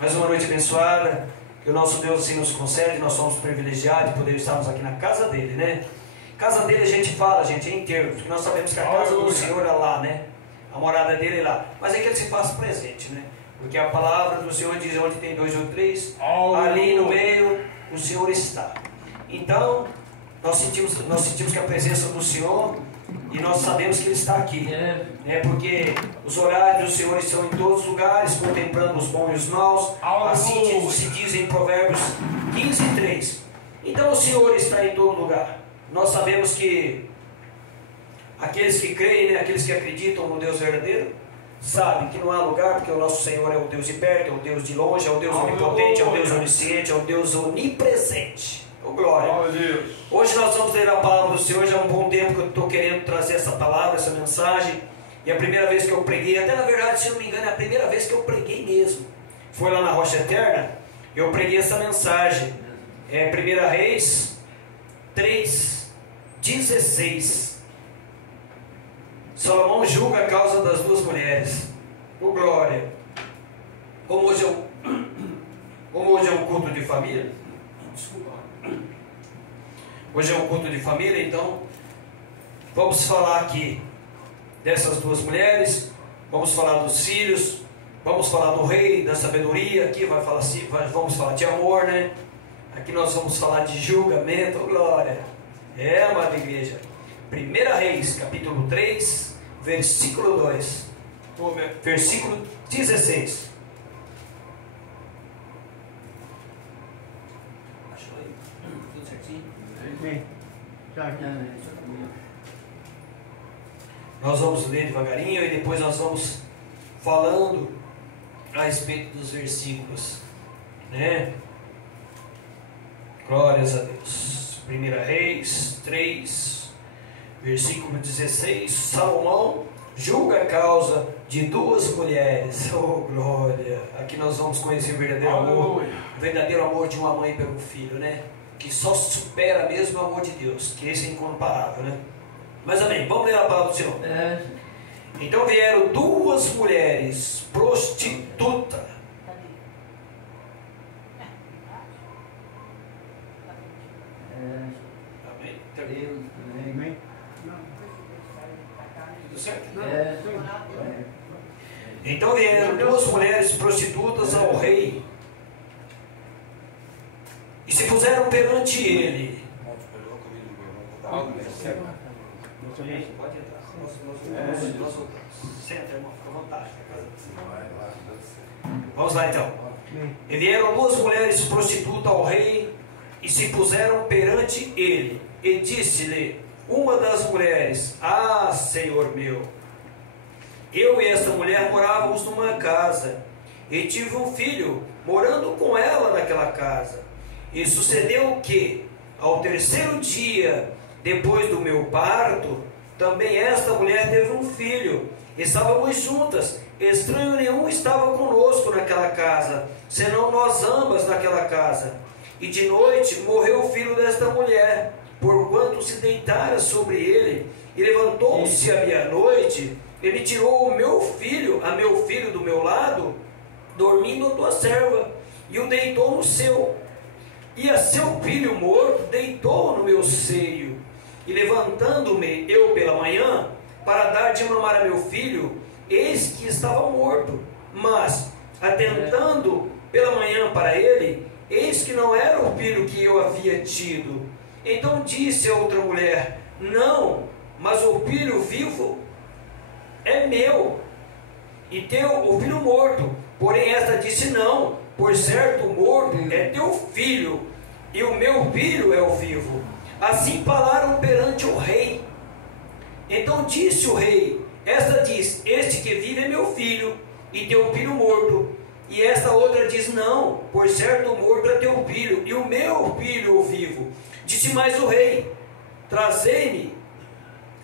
Mais uma noite abençoada, que o nosso Deus assim nos concede. Nós somos privilegiados de poder estarmos aqui na casa dele, né? Casa dele a gente fala, gente, é inteiro, porque nós sabemos que a casa do Senhor é lá, né? A morada dele é lá. Mas é que ele se faz presente, né? Porque a palavra do Senhor diz: onde tem 2 ou 3, ali no meio o Senhor está. Então, nós sentimos que a presença do Senhor, e nós sabemos que Ele está aqui, né? Porque os horários do Senhor estão em todos os lugares, contemplando os bons e os maus. Assim se diz em Provérbios 15:3. Então o Senhor está em todo lugar. Nós sabemos que aqueles que creem, né, aqueles que acreditam no Deus verdadeiro, sabem que não há lugar, porque o nosso Senhor é o Deus de perto, é o Deus de longe, é o Deus onipotente, é o Deus onisciente, é o Deus onipresente. Oh, glória! Hoje nós vamos ler a palavra do Senhor. Já há um bom tempo que eu estou querendo trazer essa palavra, essa mensagem. E a primeira vez que eu preguei, até na verdade, se eu não me engano, é a primeira vez que eu preguei mesmo. Foi lá na Rocha Eterna, eu preguei essa mensagem. 1 Reis 3:16. Salomão julga a causa das 2 mulheres. Oh, glória! Como hoje é um culto de família, desculpa. Hoje é um culto de família, então vamos falar aqui dessas 2 mulheres, vamos falar dos filhos, vamos falar do rei, da sabedoria. Aqui vamos falar de amor, né? Aqui nós vamos falar de julgamento. Oh, glória! Amada igreja. 1 Reis, capítulo 3, versículo 2, versículo 16. Achou aí? Tudo certinho? Nós vamos ler devagarinho e depois nós vamos falando a respeito dos versículos, né? Glórias a Deus. 1 Reis 3, versículo 16. Salomão julga a causa de 2 mulheres. Oh, glória! Aqui nós vamos conhecer o verdadeiro amor. O verdadeiro amor de uma mãe pelo filho, né? Que só supera mesmo o amor de Deus, que esse é incomparável, né? Mas amém, vamos ler a palavra do Senhor. Então vieram 2 mulheres prostitutas. Amém? Tudo certo? Então vieram 2 mulheres prostitutas ao rei e se puseram perante ele. Pode entrar. Senta, irmão, fica à vontade. Vamos lá então. E vieram 2 mulheres prostitutas ao rei e se puseram perante ele. E disse-lhe uma das mulheres: Ah, Senhor meu, eu e esta mulher morávamos numa casa, e tive um filho morando com ela naquela casa. E sucedeu que, ao 3º dia depois do meu parto, também esta mulher teve um filho. Estávamos juntas, estranho nenhum estava conosco naquela casa, senão nós ambas naquela casa. E de noite morreu o filho desta mulher, porquanto se deitara sobre ele, e levantou-se à meia-noite, e me tirou a meu filho do meu lado, dormindo a tua serva, e o deitou no seu. E a seu filho morto deitou no meu seio. E levantando-me eu pela manhã, para dar de mamar a meu filho, eis que estava morto. Mas, atentando pela manhã para ele, eis que não era o filho que eu havia tido. Então disse a outra mulher: Não, mas o filho vivo é meu, e teu o filho morto. Porém esta disse: Não, por certo o morto é teu filho, e o meu filho é o vivo. Assim falaram perante o rei. Então disse o rei: Esta diz: Este que vive é meu filho, e teu filho morto. E esta outra diz: Não, por certo o morto é teu filho, e o meu filho é o vivo. Disse mais o rei: Trazei-me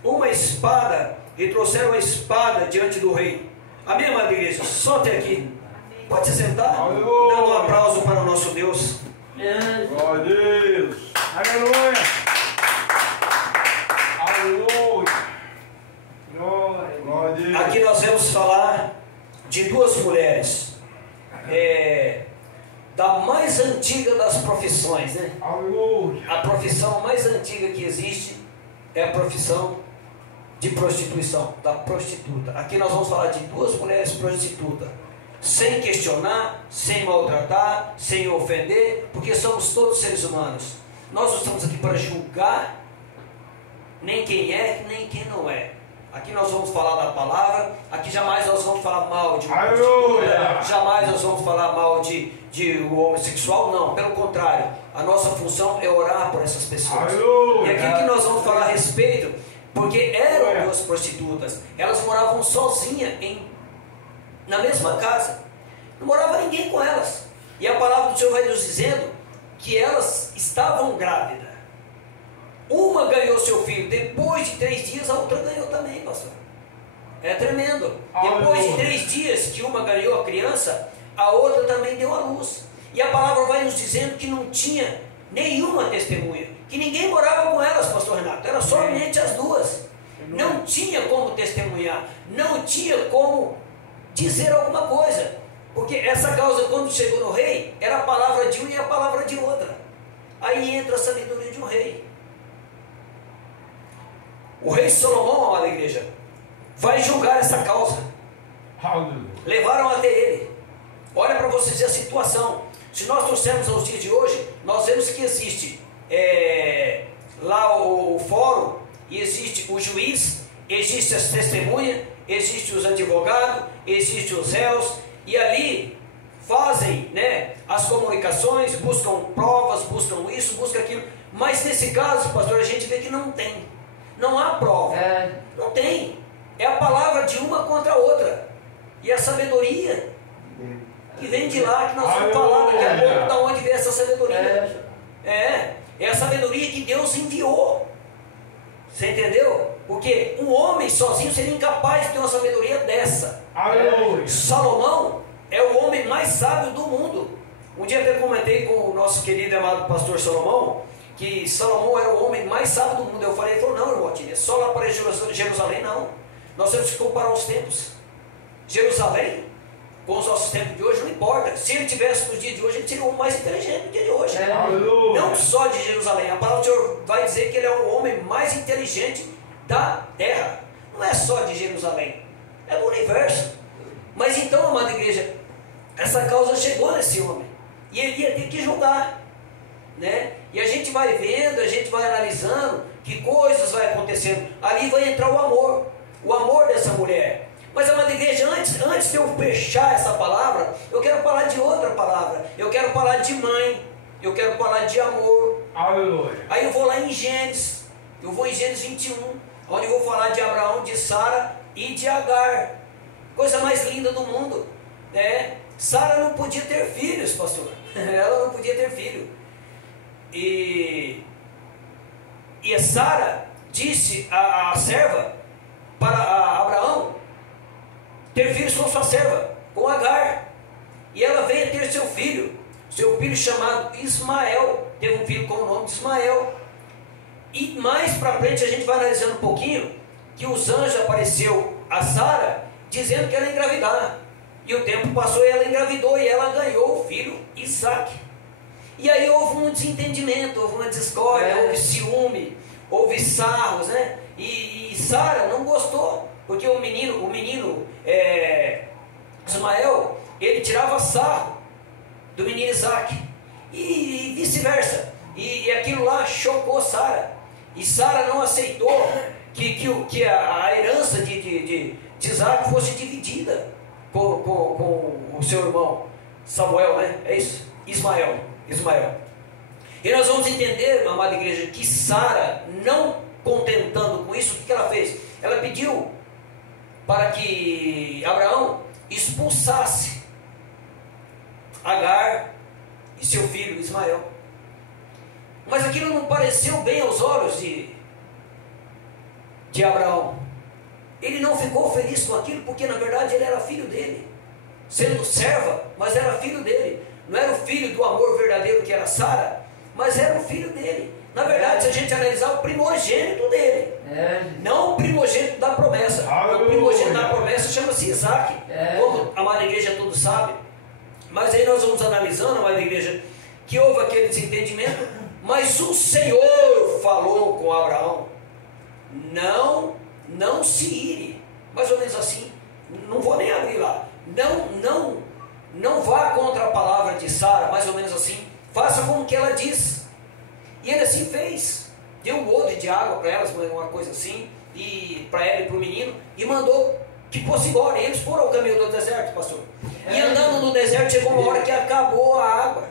uma espada. E trouxeram a espada diante do rei. Amém, amada igreja? Só até aqui. Pode se sentar. Aleluia. Dando um aplauso para o nosso Deus. Glória a Deus. Aleluia. Aleluia. Glória a Deus. Aqui nós vamos falar de 2 mulheres. da mais antiga das profissões, né? Aleluia. A profissão mais antiga que existe é a profissão de prostituição, da prostituta. Aqui nós vamos falar de duas mulheres prostitutas, sem questionar, sem maltratar, sem ofender, porque somos todos seres humanos. Nós não estamos aqui para julgar nem quem é, nem quem não é. Aqui nós vamos falar da palavra, aqui jamais nós vamos falar mal de uma prostituta, jamais nós vamos falar mal de um homossexual, não, pelo contrário, a nossa função é orar por essas pessoas. E aqui que nós vamos falar a respeito, porque eram duas prostitutas, elas moravam sozinhas na mesma casa, não morava ninguém com elas, e a palavra do Senhor vai nos dizendo que elas estavam grávidas. Uma ganhou seu filho, depois de 3 dias a outra ganhou também, pastor. É tremendo. Depois de 3 dias que uma ganhou a criança, a outra também deu à luz. E a palavra vai nos dizendo que não tinha nenhuma testemunha, que ninguém morava com elas, pastor Renato, era somente as duas. Não tinha como testemunhar, não tinha como dizer alguma coisa, porque essa causa, quando chegou no rei, era a palavra de um e a palavra de outra. Aí entra a sabedoria de um rei. O rei Salomão, amada igreja, vai julgar essa causa. Levaram até ele. Olha para vocês a situação. Se nós trouxermos aos dias de hoje, nós vemos que existe lá o fórum, e existe o juiz, existe as testemunhas, existe os advogados, existe os réus, e ali fazem, né, as comunicações, buscam provas, buscam isso, buscam aquilo. Mas nesse caso, pastor, a gente vê que não tem. Não há prova, não tem. É a palavra de uma contra a outra. E a sabedoria que vem de lá, que nós vamos falar daqui a pouco, da onde vem essa sabedoria. É a sabedoria que Deus enviou. Você entendeu? Porque um homem sozinho seria incapaz de ter uma sabedoria dessa. Salomão é o homem mais sábio do mundo. Um dia até comentei com o nosso querido e amado pastor Salomão, que Salomão era o homem mais sábio do mundo. Eu falei, ele falou, não, irmão, é só lá para Jerusalém, não. Nós temos que comparar os tempos. Jerusalém, com os nossos tempos de hoje, não importa. Se ele tivesse no dia de hoje, ele seria o homem mais inteligente do dia de hoje. Não só de Jerusalém. A palavra do Senhor vai dizer que ele é o homem mais inteligente da terra. Não é só de Jerusalém, é do universo. Mas então, amada igreja, essa causa chegou nesse homem, e ele ia ter que julgar, né? E a gente vai vendo, a gente vai analisando que coisas vai acontecendo. Ali vai entrar o amor dessa mulher. Mas, amada igreja, antes de eu fechar essa palavra, eu quero falar de outra palavra. Eu quero falar de mãe, eu quero falar de amor. Aleluia. Aí eu vou lá em Gênesis, eu vou em Gênesis 21, onde eu vou falar de Abraão, de Sara e de Agar. Coisa mais linda do mundo, né? Sara não podia ter filhos, pastor. Ela não podia ter filho. E a Sara disse a serva para Abraão ter filhos com sua serva, com Agar. E ela veio a ter seu filho chamado Ismael. Teve um filho com o nome de Ismael. E mais para frente a gente vai analisando um pouquinho que os anjos apareceu a Sara dizendo que ela ia engravidar. E o tempo passou e ela engravidou e ela ganhou o filho Isaac. E aí houve um desentendimento, houve uma discórdia, houve ciúme, houve sarros, né? E Sara não gostou, porque o menino Ismael, ele tirava sarro do menino Isaac, e vice-versa. E aquilo lá chocou Sara. E Sara não aceitou que a herança de Isaac fosse dividida com o seu irmão Samuel, né? É isso? Ismael. E nós vamos entender, amada igreja, que Sara, não contentando com isso, o que ela fez? Ela pediu para que Abraão expulsasse Agar e seu filho Ismael. Mas aquilo não pareceu bem aos olhos de Abraão. Ele não ficou feliz com aquilo, porque na verdade ele era filho dele, sendo serva, mas era filho dele. Não era o filho do amor verdadeiro que era Sara, mas era o filho dele. Na verdade, se a gente analisar, o primogênito dele, não o primogênito da promessa. O primogênito da promessa chama-se Isaac, como a amada igreja todos sabe. Mas aí nós vamos analisando, amada igreja, que houve aquele desentendimento, mas o Senhor falou com Abraão: não se ire, mais ou menos assim, não vou nem abrir lá, não vá contra a palavra de Sara, mais ou menos assim, faça como que ela diz. E ele assim fez, deu um odre de água para elas, uma coisa assim, e para ela e para o menino, e mandou que fosse embora. E eles foram ao caminho do deserto, pastor. E andando no deserto, chegou uma hora que acabou a água.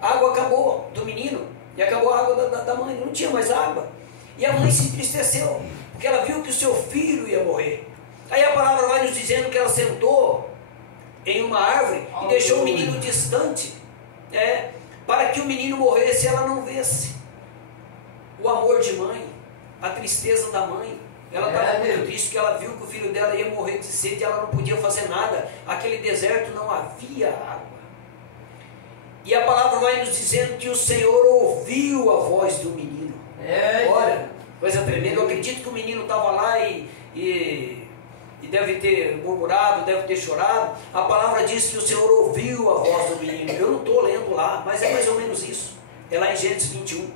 A água acabou do menino, e acabou a água da mãe, não tinha mais água. E a mãe se entristeceu, porque ela viu que o seu filho ia morrer. Aí a palavra vai nos dizendo que ela sentou em uma árvore e deixou o menino distante, para que o menino morresse e ela não visse o amor de mãe, a tristeza da mãe. Ela estava muito triste, porque ela viu que o filho dela ia morrer de sede e ela não podia fazer nada. Aquele deserto não havia água. E a palavra vai nos dizendo que o Senhor ouviu a voz do menino. Olha, coisa tremenda. Eu acredito que o menino estava lá e deve ter murmurado, deve ter chorado. A palavra diz que o Senhor ouviu a voz do menino. Eu não estou lendo lá, mas é mais ou menos isso. É lá em Gênesis 21.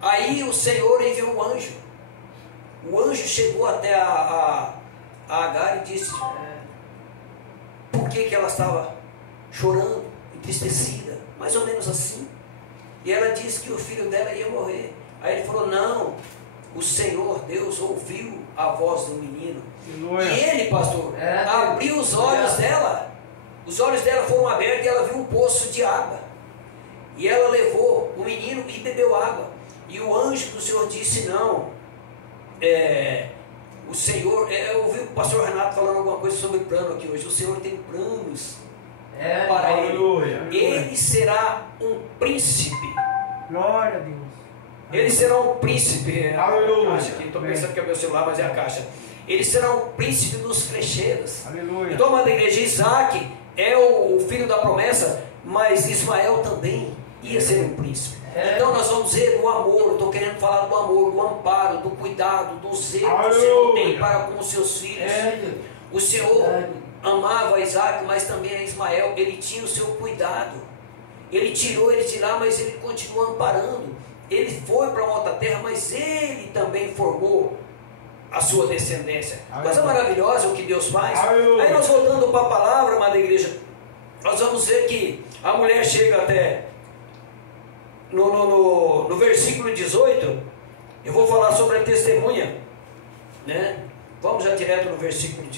Aí o Senhor enviou um anjo. O anjo chegou até a Agar e disse: por que ela estava chorando, entristecida, mais ou menos assim. E ela disse que o filho dela ia morrer. Aí ele falou: não, o Senhor Deus ouviu a voz do menino. E ele, pastor, abriu os olhos dela. Os olhos dela foram abertos e ela viu um poço de água. E ela levou o menino e bebeu água. E o anjo do Senhor disse: não, o Senhor, eu ouvi o pastor Renato falando alguma coisa sobre plano aqui hoje. O Senhor tem planos para ele. Ele será um príncipe. Glória a Deus. Ele será um príncipe. Aleluia. Estou pensando que é o meu celular, mas é a caixa. Ele será um príncipe dos flechedos. Aleluia. Então, amada igreja, Isaac é o filho da promessa, mas Ismael também ia ser um príncipe. Então nós vamos ver o amor. Estou querendo falar do amor, do amparo, do cuidado, do zelo que o Senhor tem para com os seus filhos. O Senhor amava Isaac, mas também a Ismael. Ele tinha o seu cuidado. Ele tirou ele de lá, mas ele continuou amparando. Ele foi para uma outra terra, mas ele também formou a sua descendência. Coisa maravilhosa o que Deus faz. Aí nós voltando para a palavra, amada igreja, nós vamos ver que a mulher chega até no versículo 18. Eu vou falar sobre a testemunha, né? Vamos já direto no versículo 18.